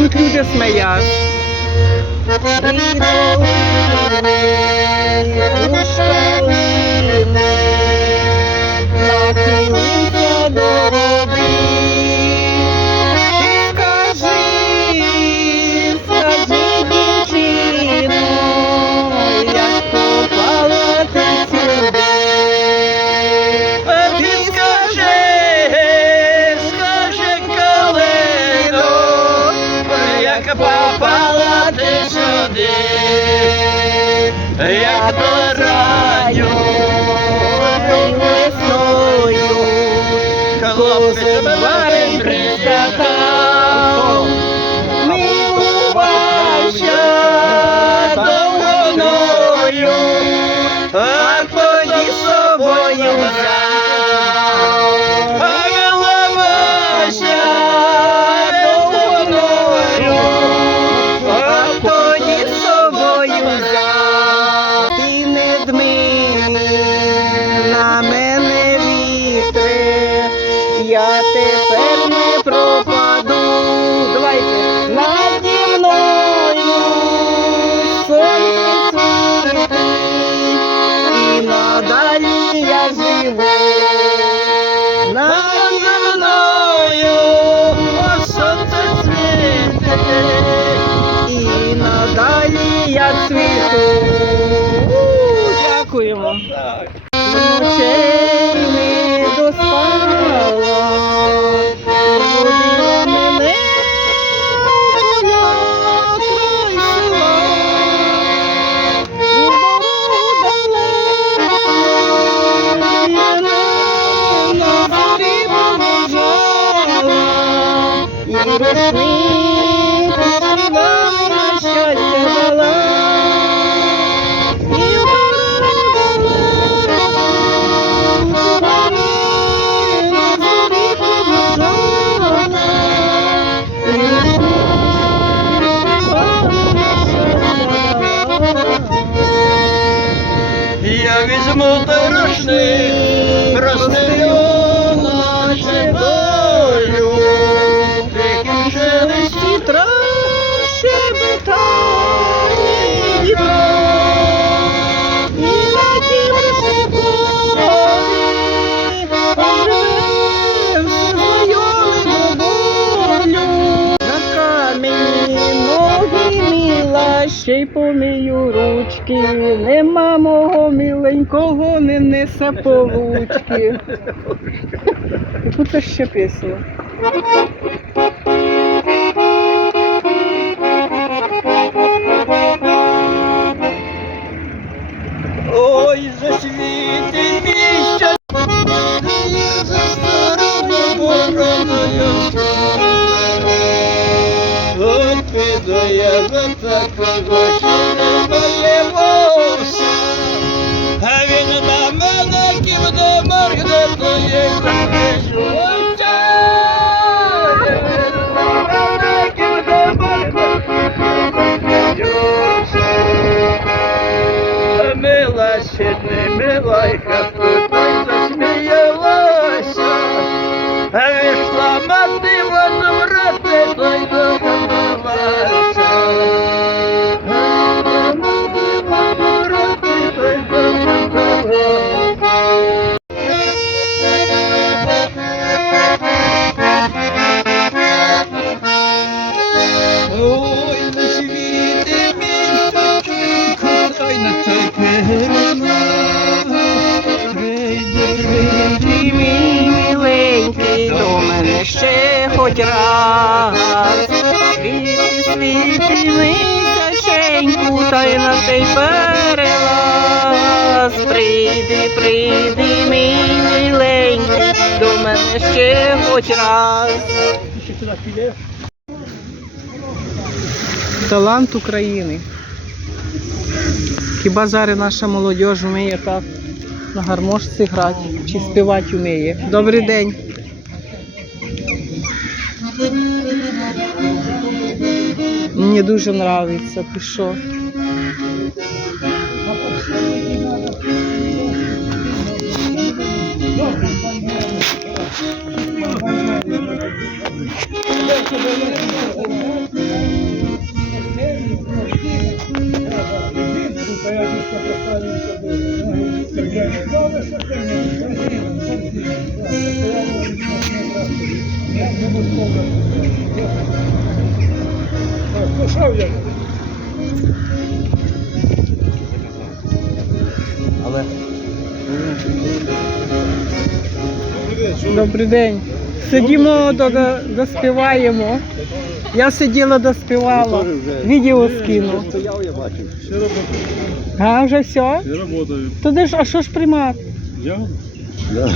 would do this, my yar. Попала ти сюди, як до раю весною, хлопець барин присягав, І рушник співала, щастя дала. І Я візьму той рушник, ще й помию ручки, нема мого миленького, не несе получки. Це ще пісню? Ой, засвіти місяць, за старою вороною От підає за такого, що не боїмося, а він на мене кивне моргне, то є життя. Він на мене Мила ще не До мене ще хоч раз. Світи, світи, мисяченьку, та й на той перелаз. Прийди, прийди, мій миленький, до мене ще хоч раз. Талант України. Хіба зараз наша молодь вміє так на гармошці грати чи співати вміє? Добрий день. Мені дуже подобається, ти що? Але Добрий день. Сидімо, до- доспіваємо. Я сиділа, доспівала. Відео скину. стояв, я бачив. А, вже все? Я работаю. Туди ж, а що ж приймати? Я? Да.